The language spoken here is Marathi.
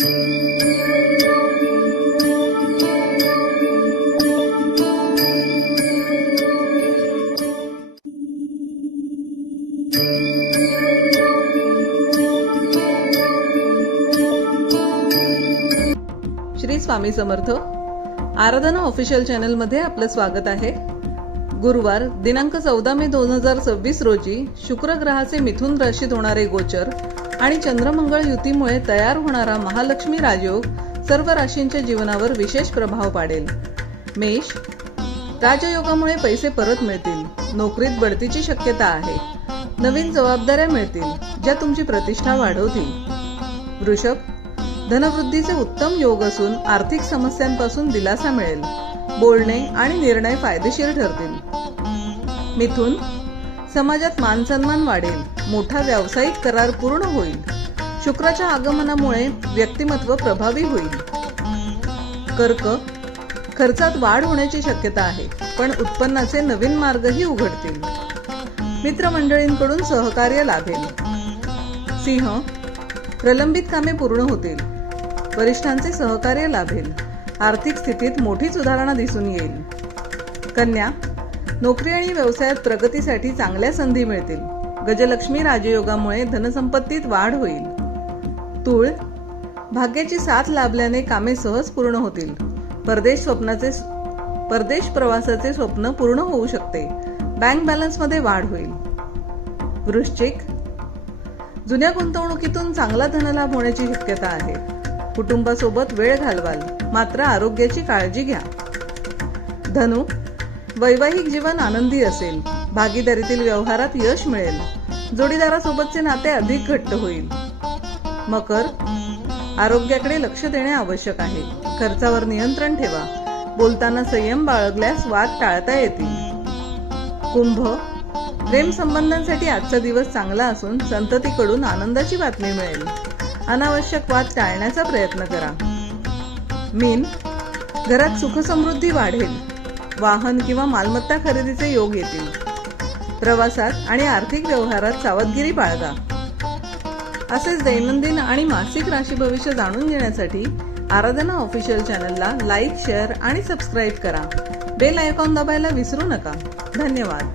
श्री स्वामी समर्थ. आराधना ऑफिशियल चॅनल मध्ये आपलं स्वागत आहे. गुरुवार दिनांक 14 मे 2026 रोजी शुक्र ग्रहाचे मिथुन राशीत होणारे गोचर आणि चंद्रमंगळ युतीमुळे तयार होणारा महालक्ष्मी राजयोग सर्व राशींच्या जीवनावर विशेष प्रभाव पाडेल. मेष, राजयोगामुळे पैसे परत मिळतील. नोकरीत बढतीची शक्यता आहे. नवीन जबाबदाऱ्या मिळतील ज्या तुमची प्रतिष्ठा वाढवतील. वृषभ, धनवृद्धीचे उत्तम योग असून आर्थिक समस्यांपासून दिलासा मिळेल. बोलणे आणि निर्णय फायदेशीर ठरतील. मिथुन, समाजात मानसन्मान वाढेल. मोठा व्यावसायिक करार पूर्ण होईल. शुक्राच्या आगमनामुळे व्यक्तिमत्व प्रभावी होईल. कर्क, खर्चात वाढ होण्याची शक्यता आहे पण उत्पन्नाचे नवीन मार्गही उघडतील. मित्रमंडळींकडून सहकार्य लाभेल. सिंह, प्रलंबित कामे पूर्ण होतील. वरिष्ठांचे सहकार्य लाभेल. आर्थिक स्थितीत मोठी सुधारणा दिसून येईल. कन्या, नोकरी आणि व्यवसायात प्रगतीसाठी चांगल्या संधी मिळतील. गजलक्ष्मी राजयोगामुळे धनसंपत्तीत वाढ होईल. तूळ, भाग्याची साथ लाभल्याने कामे सहज पूर्ण होतील. परदेश प्रवासाचे स्वप्न पूर्ण होऊ शकते. बँक बॅलन्समध्ये वाढ होईल. वृश्चिक, जुन्या गुंतवणुकीतून चांगला धनलाभ होण्याची शक्यता आहे. कुटुंबासोबत वेळ घालवाल मात्र आरोग्याची काळजी घ्या. धनु, वैवाहिक जीवन आनंदी असेल. भागीदारीतील व्यवहारात यश मिळेल. जोडीदारासोबतचे नाते अधिक घट्ट होईल. मकर, आरोग्याकडे लक्ष देणे आवश्यक आहे. खर्चावर नियंत्रण ठेवा. बोलताना संयम बाळगल्यास वाद टाळता येतील. कुंभ, प्रेम संबंधांसाठी आजचा दिवस चांगला असून संततीकडून आनंदाची बातमी मिळेल. अनावश्यक वाद टाळण्याचा प्रयत्न करा. मीन, घरात सुखसमृद्धी वाढेल. वाहन किंवा मालमत्ता खरेदीचे योग येतील. प्रवासात आणि आर्थिक व्यवहारात सावधगिरी बाळगा. असेच दैनंदिन आणि मासिक राशी भविष्य जाणून घेण्यासाठी आराधना ऑफिशियल चॅनलला लाईक, शेअर आणि सबस्क्राईब करा. बेल आयकॉन दाबायला विसरू नका. धन्यवाद.